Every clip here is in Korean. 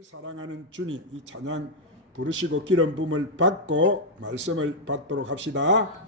나를 사랑하는 주님, 이 찬양 부르시고 기름 부음을 받고 말씀을 받도록 합시다.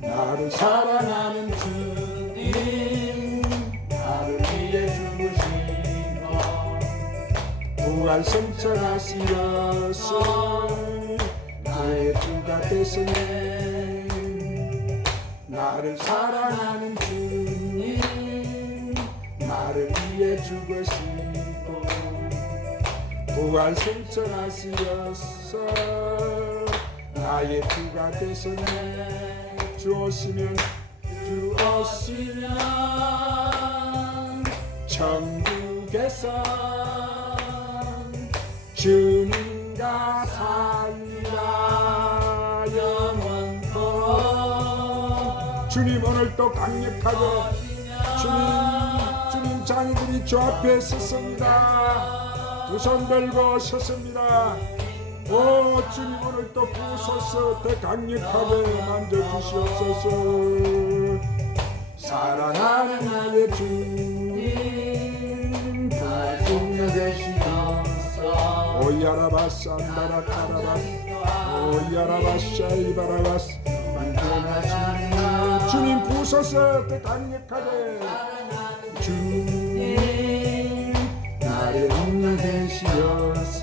나를 사랑하는 주님, 나를 위해 죽으시고 부활 성천하시어서 나의 주가 되시네. 나를 사랑하는 주님, 나를 위해 죽으시고 부활 성천하시어서 나의 주가 되시네. 주 오시면 천국에서 주님과 살리라 영원토록. 주님 오늘도 강력하게 주님 장인들이 주 앞에 섰습니다. 두 손 들고 섰습니다. 오 주님 오늘도 부소서 더 강력하게 만져주시옵소서. 사랑하는 나의 주님 부활승려 되시옵소서. 오야라바스 안다라카라바스 오야라바스 이바라바스 만져나시니 주님 부소서 더 강력하게. 주님 나의 능력 되시옵소서.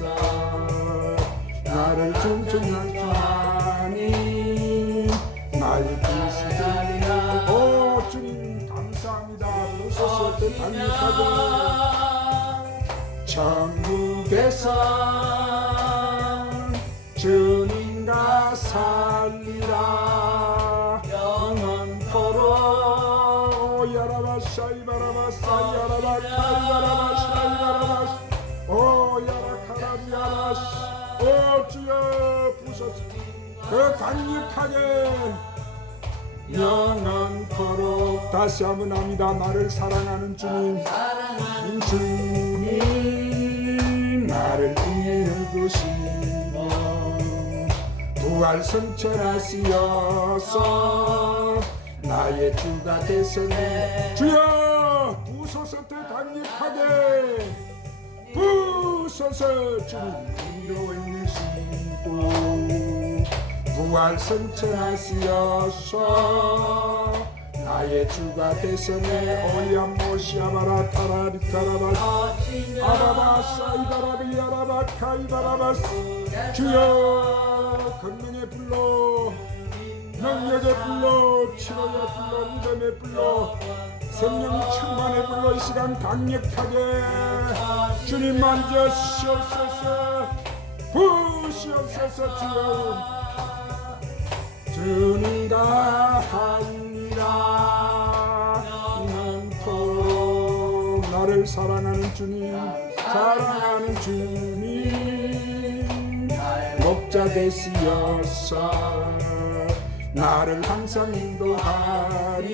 나를 충천하니 나의 구시되리라. 오 주님 감사합니다. 부소서 더 강력하게. 천국에서 주님과 살리라 영원토록. 야라바샤이바라바사 야라바카이바라바샤이바라바사 오 야라카라비아라시. 오 주여 부소서 더 강력하게 영원토록. 다시 한번 합니다. 나를 사랑하는 주님, 주님 나를 위해 주시고 부활 성천하시어서 나의 주가 되셨네. 주여 부소서 더 강력하게 부소서. 주님 인도해주시고 부활 성천하시어서 나의 주가 되셨네. 오야모시아바라 타라리타라바스 아바바사이바라비 아라바카이바라바스. 주여 권능의 불로 능력의 불로 치료의 불로 믿음의 불로 성령 충만의 불로 이 시간 강력하게 주님 만져주시옵소서. 부으시옵소서. 주여 주님과 하리라 영원토록. 나를 사랑하는 주님, 사랑하는 주님 목자 되시어서 나를 항상 인도하리.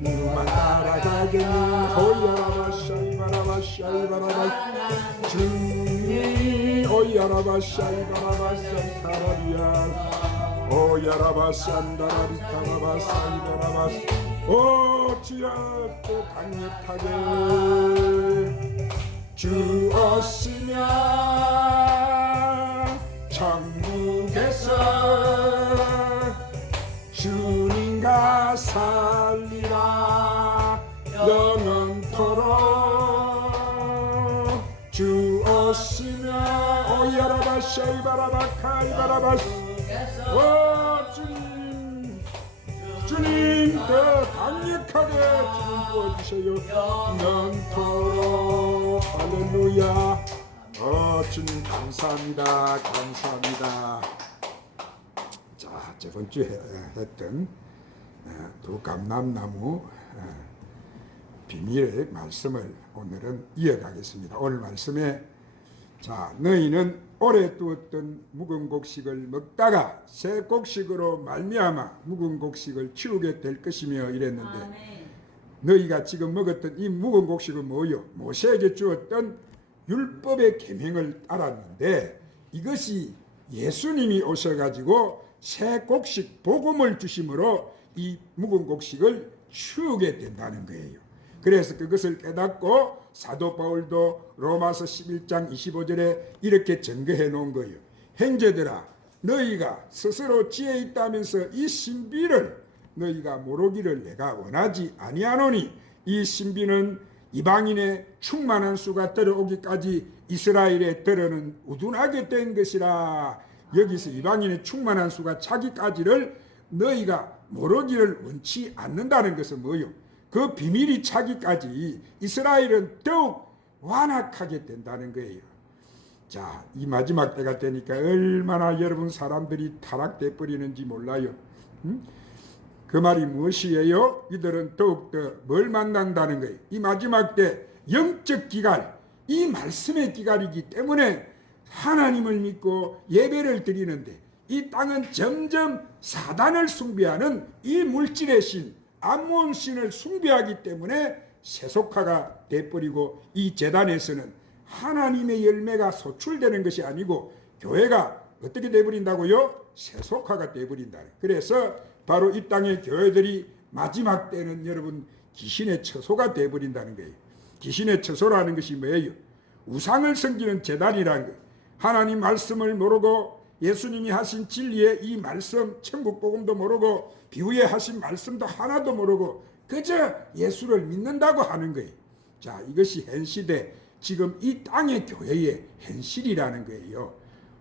누만 따라가겠니. 오야라바샤이바라바샤이바라바 주님 오야라바샤이바라바샤이바라비아 오야라바산다라리타라바사이바라바스. 오 주여 또 강력하게 주 오시면 천국에서 주님과 살리라 영원토록. 주 오시면 오야라바샤이바라바카이바라바스. 오 주님 더 강력하게 주님 부어주세요. 영원토록. 할렐루야. 주님 감사합니다. 감사합니다. 자, 저번 주에 했던 두 감람나무 비밀의 말씀을 오늘은 이어가겠습니다. 오늘 말씀에 자 너희는 오래 두었던 묵은 곡식을 먹다가 새 곡식으로 말미암아 묵은 곡식을 치우게 될 것이며 이랬는데 아멘. 너희가 지금 먹었던 이 묵은 곡식은 뭐요? 모세에게 주었던 율법의 계명을 알았는데 이것이 예수님이 오셔가지고 새 곡식 복음을 주심으로 이 묵은 곡식을 치우게 된다는 거예요. 그래서 그것을 깨닫고 사도 바울도 로마서 11장 25절에 이렇게 증거해 놓은 거예요. 형제들아 너희가 스스로 지혜 있다면서 이 신비를 너희가 모르기를 내가 원하지 아니하노니 이 신비는 이방인의 충만한 수가 들어오기까지 이스라엘에 들어는 우둔하게 된 것이라. 여기서 이방인의 충만한 수가 차기까지를 너희가 모르기를 원치 않는다는 것은 뭐요? 그 비밀이 차기까지 이스라엘은 더욱 완악하게 된다는 거예요. 자, 이 마지막 때가 되니까 얼마나 여러분 사람들이 타락돼 버리는지 몰라요. 그 말이 무엇이에요? 이들은 더욱더 뭘 만난다는 거예요. 이 마지막 때 영적 기갈, 이 말씀의 기갈이기 때문에 하나님을 믿고 예배를 드리는데 이 땅은 점점 사단을 숭배하는 이 물질의 신 암몬 신을 숭배하기 때문에 세속화가 돼버리고 이 제단에서는 하나님의 열매가 소출되는 것이 아니고 교회가 어떻게 돼버린다고요? 세속화가 돼버린다. 그래서 바로 이 땅의 교회들이 마지막 때는 여러분 귀신의 처소가 돼버린다는 거예요. 귀신의 처소라는 것이 뭐예요? 우상을 섬기는 제단이라는 거예요. 하나님 말씀을 모르고 예수님이 하신 진리의 이 말씀 천국 복음도 모르고 비유에 하신 말씀도 하나도 모르고 그저 예수를 믿는다고 하는 거예요. 자, 이것이 현시대 지금 이 땅의 교회의 현실이라는 거예요.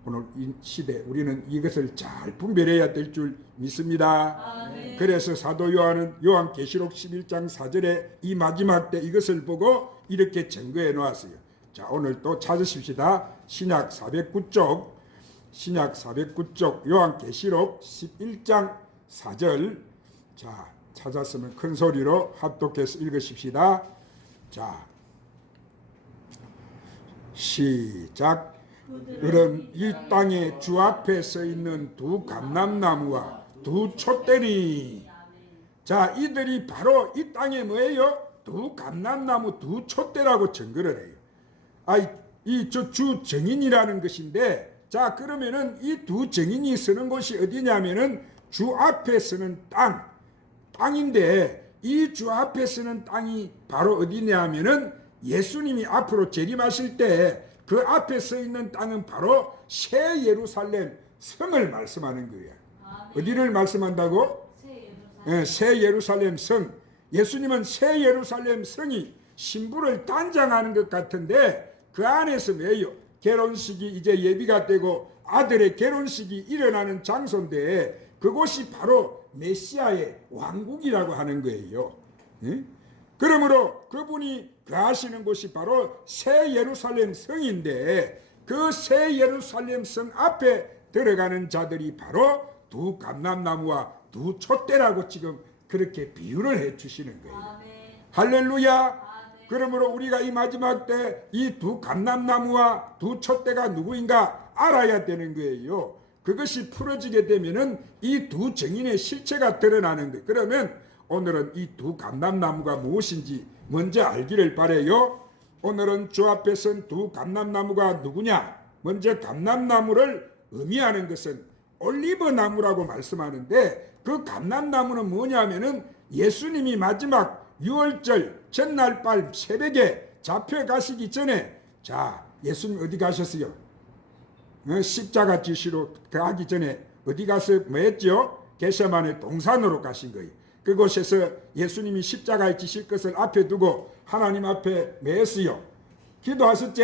오늘 이 시대 우리는 이것을 잘 분별해야 될 줄 믿습니다. 그래서 사도 요한은 요한계시록 11장 4절에 이 마지막 때 이것을 보고 이렇게 증거해 놓았어요. 자, 오늘 또 찾으십시다. 신약 409쪽 신약 409쪽 요한계시록 11장 4절. 자, 찾았으면 큰 소리로 합독해서 읽으십시다. 자, 시작. 그런 이 땅에 주 앞에 서 있는 두 감람나무와 두 촛대니. 자, 이들이 바로 이 땅에 뭐예요? 두 감람나무 두 촛대라고 증거를 해요. 이 주 정인이라는 것인데, 자, 그러면은 이 두 정인이 서는 곳이 어디냐면은 주 앞에 서는 땅인데, 이 주 앞에 서는 땅이 바로 어디냐면은 예수님이 앞으로 재림하실 때 그 앞에 서 있는 땅은 바로 새 예루살렘 성을 말씀하는 거예요. 어디를 말씀한다고? 새 예루살렘 성. 예수님은 새 예루살렘 성이 신부를 단장하는 것 같은데 그 안에서 뭐예요? 결혼식이 이제 예비가 되고 아들의 결혼식이 일어나는 장소인데 그곳이 바로 메시아의 왕국이라고 하는 거예요. 그러므로 그분이 거하시는 곳이 바로 새 예루살렘 성인데 그 새 예루살렘 성 앞에 들어가는 자들이 바로 두 감람나무와 두 촛대라고 지금 그렇게 비유를 해 주시는 거예요. 아멘. 할렐루야. 아멘. 그러므로 우리가 이 마지막 때 이 두 감람나무와 두 촛대가 누구인가 알아야 되는 거예요. 그것이 풀어지게 되면은 이 두 정인의 실체가 드러나는 거예요. 그러면 오늘은 이 두 감람나무가 무엇인지 먼저 알기를 바라요. 오늘은 주 앞에 선 두 감람나무가 누구냐? 먼저 감람나무를 의미하는 것은 올리브 나무라고 말씀하는데 그 감람나무는 뭐냐면은 예수님이 마지막 6월절 전날 밤 새벽에 잡혀가시기 전에, 자, 예수님 어디 가셨어요? 십자가 지시로 가기 전에 어디 가서 뭐 했죠? 겟세마네 동산으로 가신 거예요. 그곳에서 예수님이 십자가에 지실 것을 앞에 두고 하나님 앞에 뭐 했어요? 기도하셨지?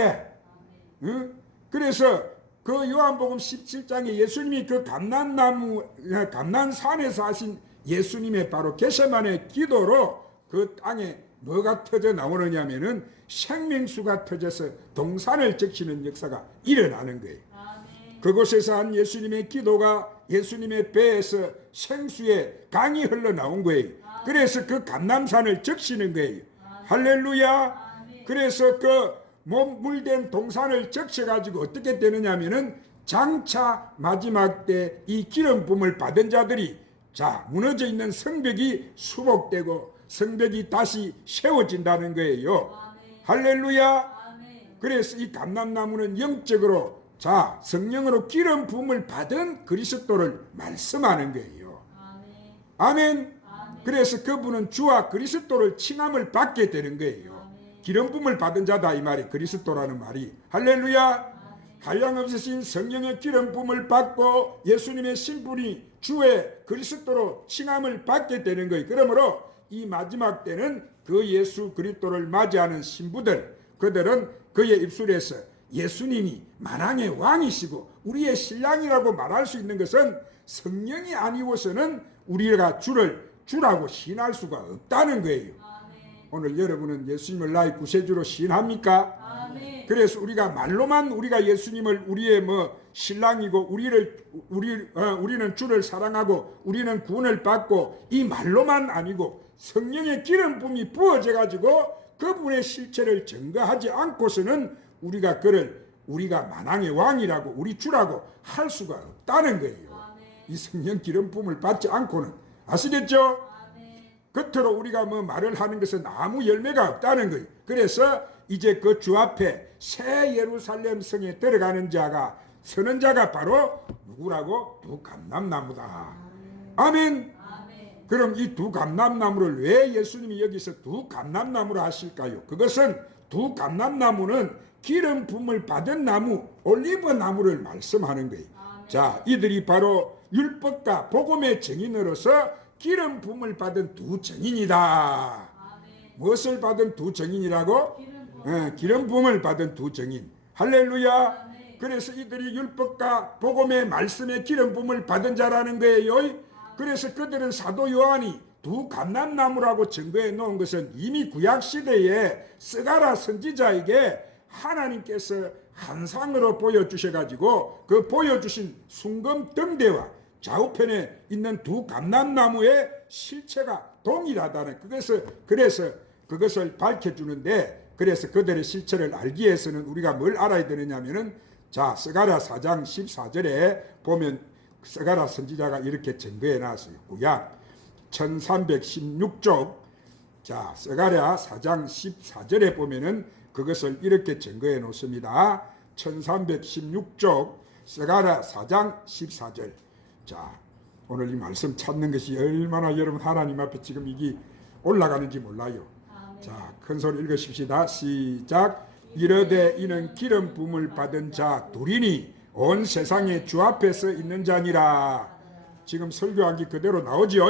그래서 그 요한복음 17장에 예수님이 그 감난산에서 하신 예수님의 바로 겟세마네 기도로 그 땅에 뭐가 터져 나오느냐면은 생명수가 터져서 동산을 적시는 역사가 일어나는 거예요. 그곳에서 한 예수님의 기도가 예수님의 배에서 생수의 강이 흘러나온 거예요. 그래서 그 감람산을 적시는 거예요. 할렐루야. 그래서 그 물된 동산을 적셔가지고 어떻게 되느냐면은 장차 마지막 때 이 기름 부음을 받은 자들이, 자, 무너져 있는 성벽이 수복되고 성벽이 다시 세워진다는 거예요. 할렐루야. 그래서 이 감람나무는 영적으로 자 성령으로 기름 부음을 받은 그리스도를 말씀하는 거예요. 아멘. 그래서 그분은 주와 그리스도를 칭함을 받게 되는 거예요. 기름 부음을 받은 자다 이 말이 그리스도라는 말이. 할렐루야. 한량없으신 성령의 기름 부음을 받고 예수님의 신분이 주의 그리스도로 칭함을 받게 되는 거예요. 그러므로 이 마지막 때는 그 예수 그리스도를 맞이하는 신부들, 그들은 그의 입술에서 예수님이 만왕의 왕이시고 우리의 신랑이라고 말할 수 있는 것은 성령이 아니고서는 우리가 주라고 시인할 수가 없다는 거예요. 오늘 여러분은 예수님을 나의 구세주로 시인합니까? 그래서 우리가 말로만 우리가 예수님을 우리의 신랑이고 우리는 주를 사랑하고 우리는 구원을 받고 이 말로만 아니고 성령의 기름 부음이 부어져 가지고 그분의 실체를 증거하지 않고서는 우리가 그를 우리가 만왕의 왕이라고 우리 주라고 할 수가 없다는 거예요. 이 성령 기름 부음을 받지 않고는. 아시겠죠? 겉으로 우리가 말을 하는 것은 아무 열매가 없다는 거예요. 그래서 이제 그 주 앞에 새 예루살렘 성에 들어가는 자가 서는 자가 바로 누구라고? 두 감람나무다. 아멘. 그럼 이 두 감람나무를 왜 예수님이 여기서 두 감람나무라 하실까요? 그것은 두 감람나무는 기름 부음을 받은 나무 올리브 나무를 말씀하는 거예요. 자, 이들이 바로 율법과 복음의 증인으로서 기름 부음을 받은 두 증인이다. 무엇을 받은 두 증인이라고? 기름 부음을 받은 두 증인. 할렐루야. 그래서 이들이 율법과 복음의 말씀의 기름 부음을 받은 자라는 거예요. 그래서 그들은 사도 요한이 두 감람나무라고 증거해 놓은 것은 이미 구약시대에 스가랴 선지자에게 하나님께서 환상으로 보여주셔가지고 그 보여주신 순금등대와 좌우편에 있는 두 감람나무의 실체가 동일하다는 그래서 그것을 밝혀주는데, 그래서 그들의 실체를 알기 위해서는 우리가 뭘 알아야 되느냐면은 자 스가랴 4장 14절에 보면 스가랴 선지자가 이렇게 증거해 놨어요. 구약 1316쪽 자 스가랴 4장 14절에 보면은 그것을 이렇게 증거해 놓습니다. 1316쪽 스가랴 4장 14절. 자 오늘 이 말씀 찾는 것이 얼마나 여러분 하나님 앞에 지금 이게 올라가는지 몰라요. 자, 큰 소리 읽으십시다. 시작. 이르되 이는 기름 부음을 받은 자 둘이니 온 세상의 주 앞에 서 있는 자니라. 지금 설교한 게 그대로 나오지요.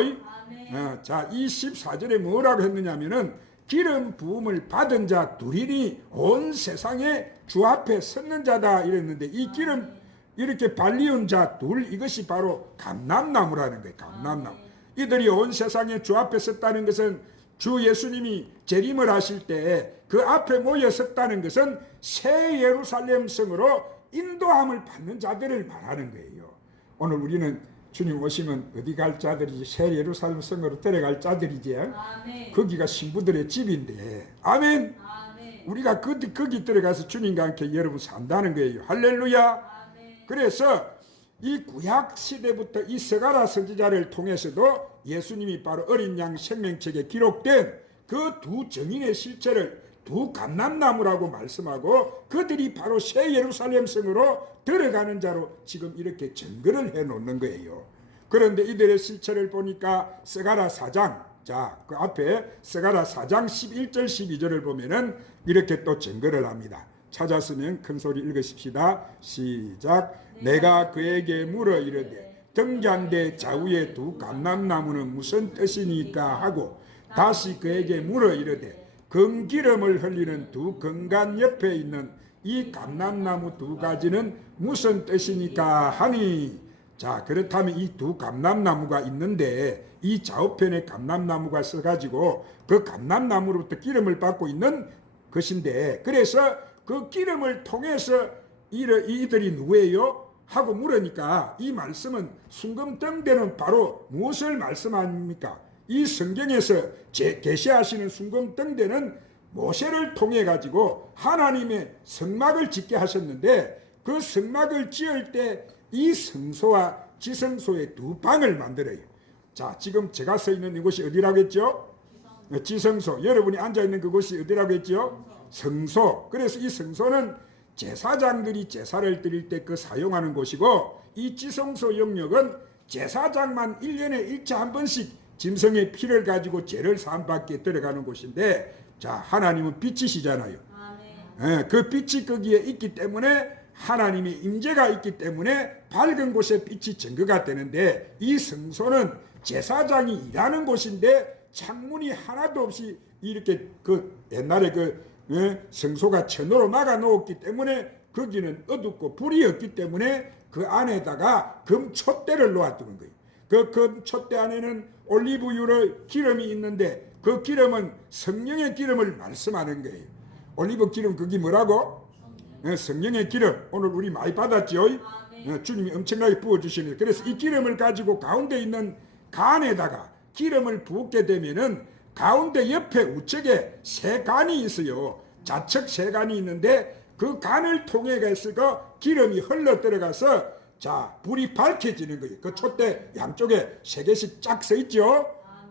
자, 이 14절에 뭐라고 했느냐면은 기름 부음을 받은 자 둘이니 온 세상의 주 앞에 섰는 자다 이랬는데, 이 기름 이렇게 발리운 자 둘, 이것이 바로 감람나무라는 거예요. 감람나무. 이들이 온 세상의 주 앞에 섰다는 것은 주 예수님이 재림을 하실 때 그 앞에 모여 섰다는 것은 새 예루살렘 성으로 인도함을 받는 자들을 말하는 거예요. 오늘 우리는 주님 오시면 어디 갈 자들이지? 새 예루살렘 성으로 데려갈 자들이지. 아멘. 거기가 신부들의 집인데, 아멘. 아멘. 우리가 거기 들어가서 주님과 함께 여러분 산다는 거예요. 할렐루야. 아멘. 그래서 이 구약 시대부터 이 스가랴 선지자를 통해서도 예수님이 바로 어린 양 생명책에 기록된 그 두 증인의 실체를 두 감람나무라고 말씀하고, 그들이 바로 새 예루살렘 성으로 들어가는 자로 지금 이렇게 증거를 해놓는 거예요. 그런데 이들의 실체를 보니까 스가랴 4장, 자, 그 앞에 스가랴 4장 11절 12절을 보면은 이렇게 또 증거를 합니다. 찾았으면 큰 소리 읽으십시다. 시작. 내가 그에게 물어 이르되 등잔대 좌우의 두 감람나무는 무슨 뜻이니까 하고, 다시 그에게 물어 이르되 금기름을 흘리는 두 금간 옆에 있는 이 감람나무 두 가지는 무슨 뜻이니까 하니. 자, 그렇다면 이 두 감람나무가 있는데 이 좌우편에 감람나무가 써가지고 그 감람나무로부터 기름을 받고 있는 것인데, 그래서 그 기름을 통해서 이들이 누구예요? 하고 물으니까 이 말씀은 순금등대는 바로 무엇을 말씀합니까? 이 성경에서 계시하시는 순금등대는 모세를 통해 가지고 하나님의 성막을 짓게 하셨는데, 그 성막을 지을 때 이 성소와 지성소의 두 방을 만들어요. 자, 지금 제가 서 있는 이곳이 어디라고 했죠? 지성소. 여러분이 앉아 있는 그곳이 어디라고 했죠? 성소. 그래서 이 성소는 제사장들이 제사를 드릴 때 그 사용하는 곳이고, 이 지성소 영역은 제사장만 1년에 일차 한 번씩 짐승의 피를 가지고 죄를 사함받게 들어가는 곳인데, 자, 하나님은 빛이시잖아요. 예, 그 빛이 거기에 있기 때문에 하나님의 임재가 있기 때문에 밝은 곳에 빛이 증거가 되는데, 이 성소는 제사장이 일하는 곳인데 창문이 하나도 없이 이렇게 그 옛날에 성소가 천으로 막아 놓았기 때문에 거기는 어둡고 불이 없기 때문에 그 안에다가 금촛대를 놓았다는 거예요. 그 금촛대 안에는 올리브유의 기름이 있는데 그 기름은 성령의 기름을 말씀하는 거예요. 올리브 기름 그게 뭐라고? 성령의 기름. 오늘 우리 많이 받았죠? 주님이 엄청나게 부어주시는. 그래서 이 기름을 가지고 가운데 있는 간에다가 기름을 부었게 되면은 가운데 옆에 우측에 세 간이 있어요. 좌측 세 간이 있는데 그 간을 통해서 기름이 흘러 들어가서 자, 불이 밝혀지는 거예요. 그 촛대 양쪽에 세 개씩 쫙 서 있죠.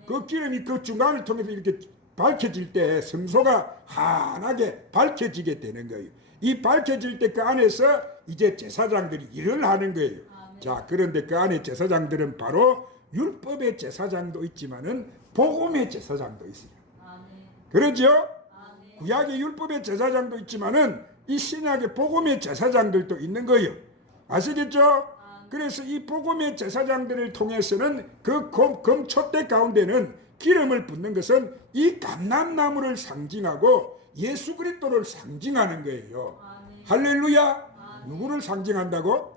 그 기름이 그 중간을 통해서 이렇게 밝혀질 때 성소가 환하게 밝혀지게 되는 거예요. 이 밝혀질 때 그 안에서 이제 제사장들이 일을 하는 거예요. 자, 그런데 그 안에 제사장들은 바로 율법의 제사장도 있지만은 복음의 제사장도 있어요. 그러죠? 구약의 율법의 제사장도 있지만은 이 신약의 복음의 제사장들도 있는 거예요. 아시겠죠? 그래서 이 복음의 제사장들을 통해서는 그 금촛대 가운데는 기름을 붓는 것은 이 감람나무를 상징하고 예수 그리스도를 상징하는 거예요. 할렐루야. 누구를 상징한다고?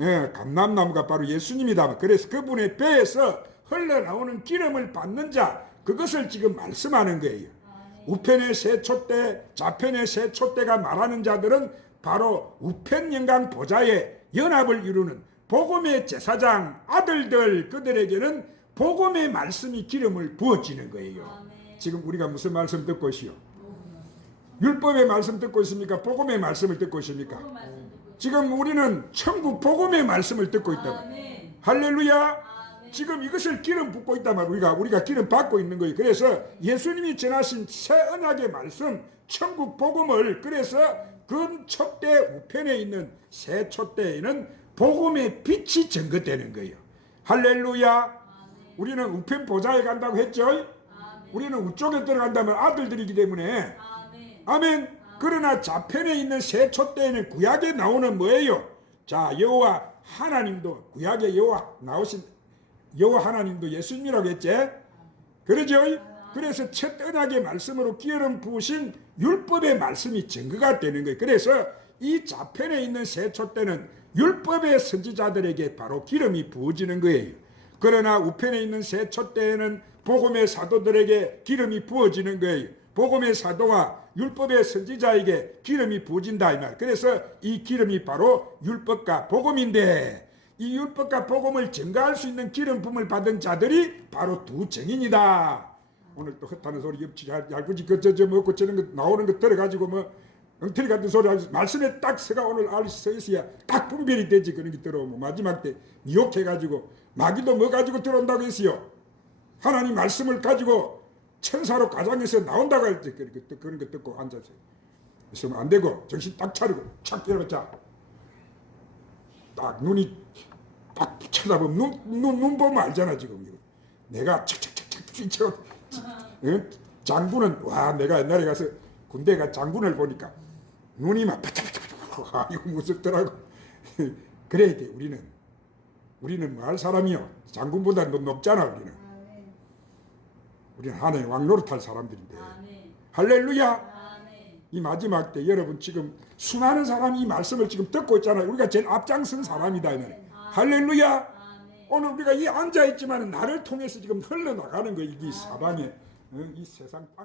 예, 감람나무가 바로 예수님이다. 그래서 그분의 배에서 흘러나오는 기름을 받는 자, 그것을 지금 말씀하는 거예요. 우편의 세 촛대, 좌편의 세 촛대가 말하는 자들은 바로 우편 영광 보좌의 연합을 이루는 복음의 제사장 아들들, 그들에게는 복음의 말씀이 기름을 부어지는 거예요. 지금 우리가 무슨 말씀 듣고 있어요? 율법의 말씀 듣고 있습니까? 복음의 말씀을 듣고 있습니까? 지금 우리는 천국 복음의 말씀을 듣고 있다. 할렐루야. 지금 이것을 기름 붓고 있단 말이야. 우리가 기름 받고 있는 거예요. 그래서 예수님이 전하신 새 언약의 말씀, 천국 복음을, 그래서 금촛대 우편에 있는 새 촛대에는 복음의 빛이 증거되는 거예요. 할렐루야. 우리는 우편 보좌에 간다고 했죠. 우리는 우쪽에 들어간다면 아들들이기 때문에. 아멘. 그러나 좌편에 있는 새 촛대에는 구약에 나오는 뭐예요? 자, 여호와 하나님도, 구약에 여호와 나오신 여호와 하나님도 예수님이라고 했지? 그러죠? 그래서 첫 언약의 말씀으로 기름 부으신 율법의 말씀이 증거가 되는 거예요. 그래서 이 좌편에 있는 새 촛대는 율법의 선지자들에게 바로 기름이 부어지는 거예요. 그러나 우편에 있는 새 촛대에는 복음의 사도들에게 기름이 부어지는 거예요. 복음의 사도와 율법의 선지자에게 기름이 부어진다 이 말. 그래서 이 기름이 바로 율법과 복음인데, 이 율법과 복음을 증거할 수 있는 기름 부음을 받은 자들이 바로 두 증인이다. 오늘 또 헛하는 소리 옆치 얄궂이 그저 먹고 저런 거 나오는 거 들어가지고 뭐 엉터리 같은 소리 하면서 말씀에 딱 서가 오늘 서 있어야 딱 분별이 되지. 그런 게 들어오면 마지막 때 미혹해가지고 마귀도 뭐 가지고 들어온다고 했어요. 하나님 말씀을 가지고 천사로 가장해서 나온다고 할 때 그런 거 듣고 앉아서 있으면 안 되고 정신 딱 차리고 착 일어나자. 딱 눈이 딱 쳐다보면 눈 보면 알잖아. 지금 내가 착착착착 휘쳐. 장군은 와, 내가 옛날에 가서 군대 가 장군을 보니까 눈이 막 바짝바짝 이거 무섭더라고. 그래야 돼. 우리는 뭐 할 사람이요, 장군보다 높잖아. 우리는 하나의 왕노릇할 사람들인데. 할렐루야. 이 마지막 때 여러분 지금 수많은 사람이 이 말씀을 지금 듣고 있잖아요. 우리가 제일 앞장선 사람이다. 할렐루야. 오늘 우리가 이 앉아있지만 나를 통해서 지금 흘러나가는 거예요. 이 사방에 이 세상 땅